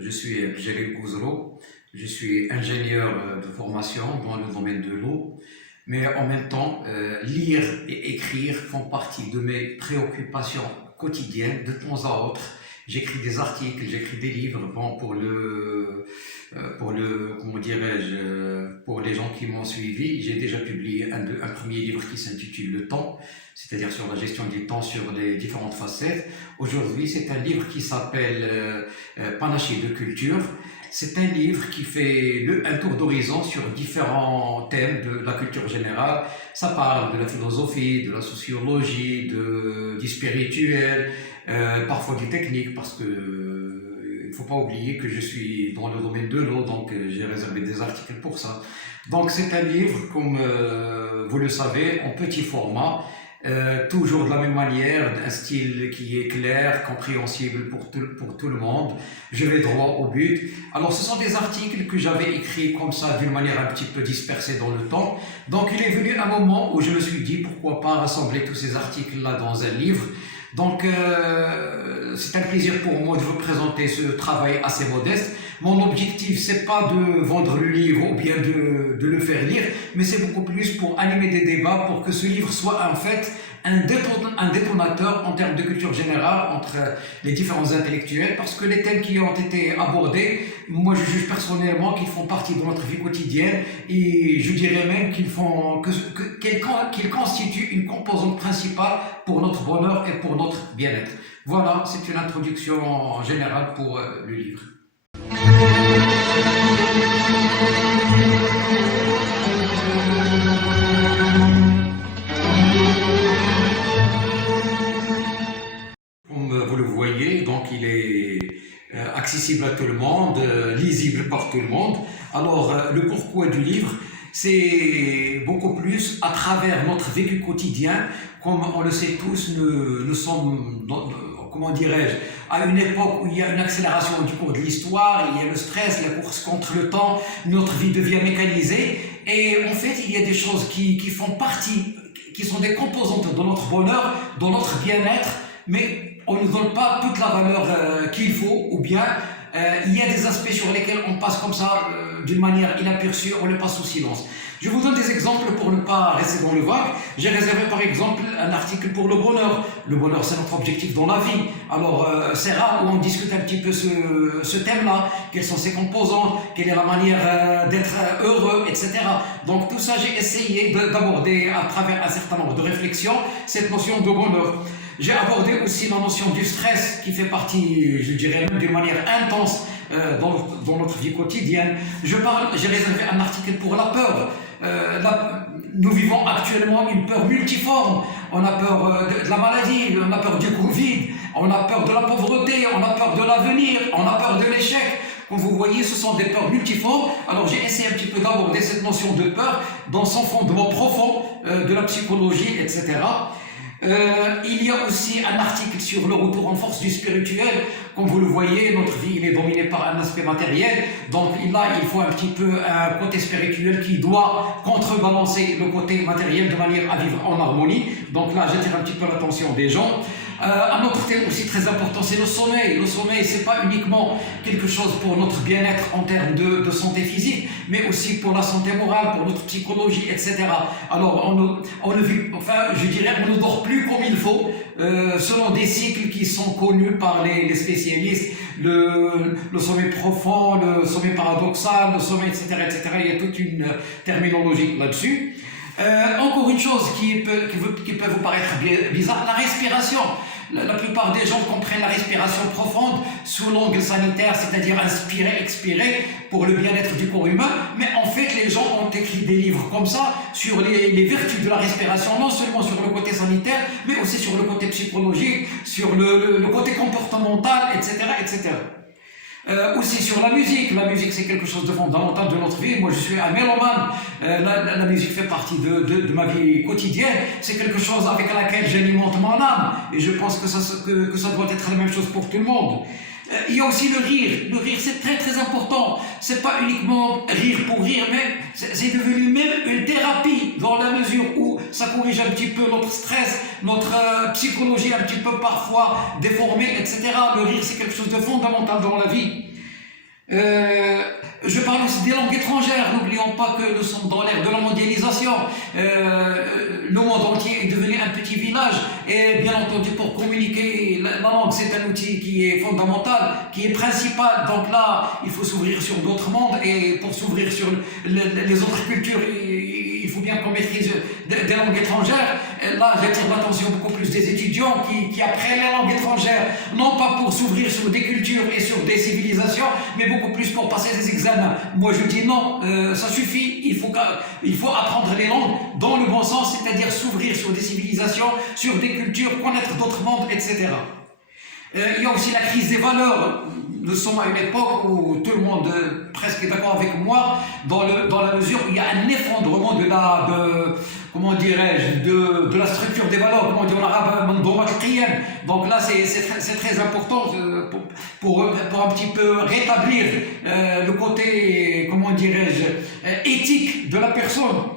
Je suis Jalil Kouzro, je suis ingénieur de formation dans le domaine de l'eau, mais en même temps, lire et écrire font partie de mes préoccupations quotidiennes de temps à autre. J'écris des articles, j'écris des livres, bon, comment dirais-je, pour les gens qui m'ont suivi, j'ai déjà publié un premier livre qui s'intitule Le Temps, c'est-à-dire sur la gestion du temps sur les différentes facettes. Aujourd'hui, c'est un livre qui s'appelle Panaché de culture. C'est un livre qui fait un tour d'horizon sur différents thèmes de la culture générale. Ça parle de la philosophie, de la sociologie, du spirituel, parfois du technique, parce que il ne faut pas oublier que je suis dans le domaine de l'eau, donc j'ai réservé des articles pour ça. Donc c'est un livre, comme vous le savez, en petit format, toujours de la même manière, un style qui est clair, compréhensible pour tout le monde. Je vais droit au but. Alors ce sont des articles que j'avais écrits comme ça d'une manière un petit peu dispersée dans le temps. Donc il est venu un moment où je me suis dit pourquoi pas rassembler tous ces articles-là dans un livre. Donc c'est un plaisir pour moi de vous présenter ce travail assez modeste. Mon objectif, c'est pas de vendre le livre ou bien de le faire lire, mais c'est beaucoup plus pour animer des débats, pour que ce livre soit en fait un détonateur en termes de culture générale entre les différents intellectuels, parce que les thèmes qui ont été abordés, moi je juge personnellement qu'ils font partie de notre vie quotidienne, et je dirais même qu'ils constituent une composante principale pour notre bonheur et pour notre bien-être. Voilà, c'est une introduction générale pour le livre. Comme vous le voyez, donc il est accessible à tout le monde, lisible par tout le monde. Alors, le pourquoi du livre, c'est beaucoup plus à travers notre vécu quotidien. Comme on le sait tous, nous sommes, comment dirais-je, à une époque où il y a une accélération du cours de l'histoire, il y a le stress, la course contre le temps, notre vie devient mécanisée, et en fait il y a des choses qui font partie, qui sont des composantes de notre bonheur, de notre bien-être, mais on ne donne pas toute la valeur qu'il faut, ou bien il y a des aspects sur lesquels on passe comme ça d'une manière inaperçue, on les passe sous silence. Je vous donne des exemples pour ne pas rester dans le vague. J'ai réservé par exemple un article pour le bonheur. Le bonheur, c'est notre objectif dans la vie. Alors, c'est rare où on discute un petit peu ce thème-là. Quelles sont ses composantes, quelle est la manière d'être heureux, etc. Donc tout ça, j'ai essayé d'aborder à travers un certain nombre de réflexions cette notion de bonheur. J'ai abordé aussi la notion du stress qui fait partie, je dirais même d'une manière intense dans notre vie quotidienne. J'ai réservé un article pour la peur. Nous vivons actuellement une peur multiforme. On a peur de la maladie, on a peur du Covid, on a peur de la pauvreté, on a peur de l'avenir, on a peur de l'échec. Comme vous voyez, ce sont des peurs multiformes. Alors j'ai essayé un petit peu d'aborder cette notion de peur dans son fondement profond de la psychologie, etc. Il y a aussi un article sur le retour en force du spirituel. Comme vous le voyez, notre vie est dominée par un aspect matériel. Donc là, il faut un petit peu un côté spirituel qui doit contrebalancer le côté matériel de manière à vivre en harmonie. Donc là, j'attire un petit peu l'attention des gens. Un autre thème aussi très important, c'est le sommeil. Le sommeil, c'est pas uniquement quelque chose pour notre bien-être en termes de santé physique, mais aussi pour la santé morale, pour notre psychologie, etc. Alors, je dirais, on ne dort plus comme il faut, selon des cycles qui sont connus par les spécialistes. Le sommeil profond, le sommeil paradoxal, le sommeil, etc., etc. Il y a toute une terminologie là-dessus. Encore une chose qui peut vous paraître bizarre, la respiration. La plupart des gens comprennent la respiration profonde sous l'angle sanitaire, c'est-à-dire inspirer, expirer pour le bien-être du corps humain. Mais en fait, les gens ont écrit des livres comme ça sur les vertus de la respiration, non seulement sur le côté sanitaire, mais aussi sur le côté psychologique, sur le côté comportemental, etc., etc. Aussi sur la musique c'est quelque chose de fondamental de notre vie. Moi je suis un mélomane, la musique fait partie de ma vie quotidienne, c'est quelque chose avec laquelle j'alimente mon âme, et je pense que ça doit être la même chose pour tout le monde. Il y a aussi le rire. Le rire, c'est très très important. C'est pas uniquement rire pour rire, mais c'est devenu même une thérapie dans la mesure où ça corrige un petit peu notre stress, notre psychologie un petit peu parfois déformée, etc. Le rire, c'est quelque chose de fondamental dans la vie. Je parle aussi des langues étrangères. N'oublions pas que nous sommes dans l'ère de la mondialisation. Le monde entier est devenu un petit village et bien entendu pour communiquer, la langue c'est un outil qui est fondamental, qui est principal. Donc là, il faut s'ouvrir sur d'autres mondes et pour s'ouvrir sur les autres cultures, il faut bien qu'on maîtrise des langues étrangères. Et là, j'attire l'attention beaucoup plus des étudiants qui apprennent les langues étrangères, non pas pour s'ouvrir sur des cultures et sur des civilisations, mais beaucoup plus pour passer des examens. Moi, je dis non, ça suffit. Il faut apprendre les langues dans le bon sens, c'est-à-dire s'ouvrir sur des civilisations, sur des cultures, connaître d'autres mondes, etc. Il y a aussi la crise des valeurs. Nous sommes à une époque où tout le monde presque est d'accord avec moi, dans la mesure où il y a un effondrement de la structure des valeurs, comme on dit en arabe, donc là c'est très important pour un petit peu rétablir le côté, comment dirais-je, éthique de la personne.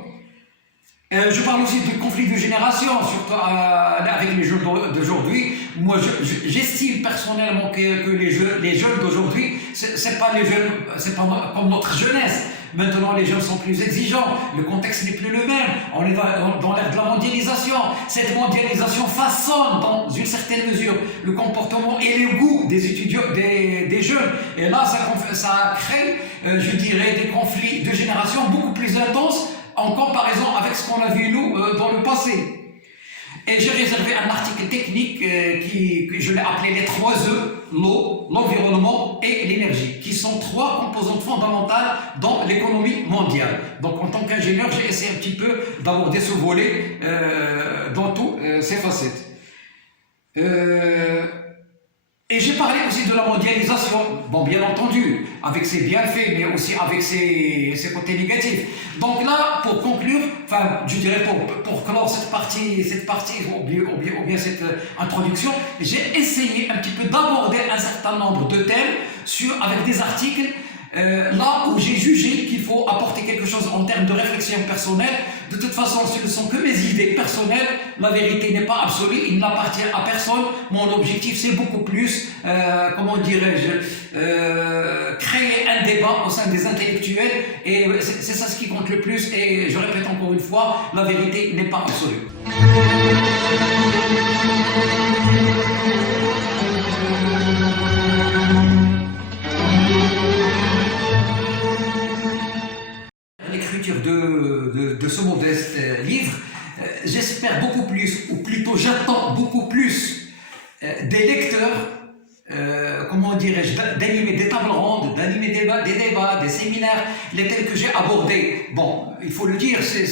Je parle aussi du conflit de génération, surtout avec les jeunes d'aujourd'hui. Moi, j'estime personnellement que les jeunes d'aujourd'hui, c'est pas comme notre jeunesse. Maintenant, les jeunes sont plus exigeants, le contexte n'est plus le même, on est dans l'ère de la mondialisation. Cette mondialisation façonne dans une certaine mesure le comportement et le goût des étudiants, des jeunes. Et là, ça crée, je dirais, des conflits de génération beaucoup plus intenses en comparaison avec ce qu'on a vu nous dans le passé. Et j'ai réservé un article technique que je l'ai appelé les 3 E, l'eau, l'environnement et l'énergie, qui sont 3 composantes fondamentales dans l'économie mondiale. Donc en tant qu'ingénieur, j'ai essayé un petit peu d'aborder ce volet dans toutes ses facettes. Et j'ai parlé aussi de la mondialisation, bon bien entendu, avec ses bienfaits, mais aussi avec ses côtés négatifs. Donc là, pour conclure, enfin, je dirais pour clore cette partie ou bien cette introduction, j'ai essayé un petit peu d'aborder un certain nombre de thèmes avec des articles, là où j'ai jugé qu'il faut apporter quelque chose en termes de réflexion personnelle. De toute façon, ce ne sont que mes idées personnelles, la vérité n'est pas absolue, il n'appartient à personne. Mon objectif, c'est beaucoup plus, comment dirais-je, créer un débat au sein des intellectuels, et c'est ça ce qui compte le plus. Et je répète encore une fois, la vérité n'est pas absolue. De ce modeste livre, j'espère beaucoup plus, ou plutôt j'attends beaucoup plus des lecteurs, comment dirais-je, d'animer des tables rondes, d'animer des débats, des séminaires, les thèmes que j'ai abordés. Bon, il faut le dire, ce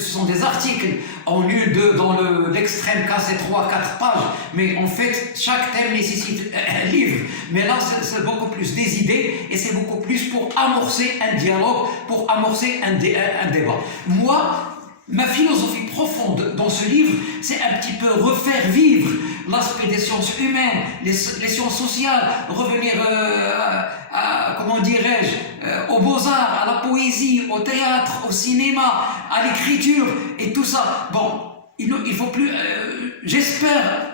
sont des articles en lieu de, dans l'extrême cas, c'est 3-4 pages, mais en fait, chaque thème nécessite un livre. Mais là, c'est beaucoup plus des idées, et c'est beaucoup plus pour amorcer un dialogue, pour amorcer un débat. Moi, ma philosophie profonde dans ce livre, c'est un petit peu refaire vivre l'aspect des sciences humaines, les sciences sociales, revenir comment dirais-je, aux beaux-arts, à la poésie, au théâtre, au cinéma, à l'écriture et tout ça. Bon, il faut plus, j'espère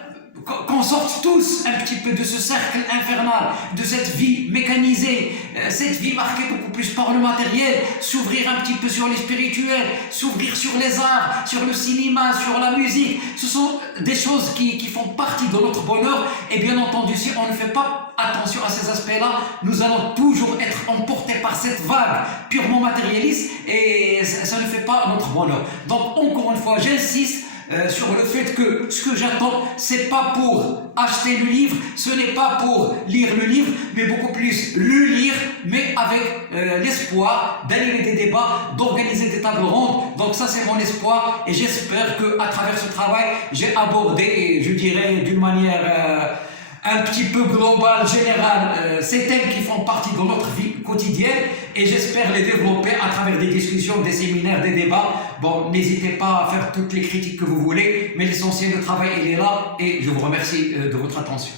qu'on sorte tous un petit peu de ce cercle infernal, de cette vie mécanisée, cette vie marquée beaucoup plus par le matériel, s'ouvrir un petit peu sur les spirituels, s'ouvrir sur les arts, sur le cinéma, sur la musique. Ce sont des choses qui font partie de notre bonheur, et bien entendu, si on ne fait pas attention à ces aspects-là, nous allons toujours être emportés par cette vague purement matérialiste, et ça ne fait pas notre bonheur. Donc encore une fois, j'insiste sur le fait que ce que j'attends, c'est pas pour acheter le livre, ce n'est pas pour lire le livre, mais beaucoup plus le lire, mais avec l'espoir d'animer des débats, d'organiser des tables rondes. Donc ça, c'est mon espoir, et j'espère qu'à travers ce travail, j'ai abordé, je dirais d'une manière un petit peu globale, générale, ces thèmes qui font partie de notre vie quotidienne, et j'espère les développer à travers des discussions, des séminaires, des débats. Bon, n'hésitez pas à faire toutes les critiques que vous voulez, mais l'essentiel du travail, il est là, et je vous remercie de votre attention.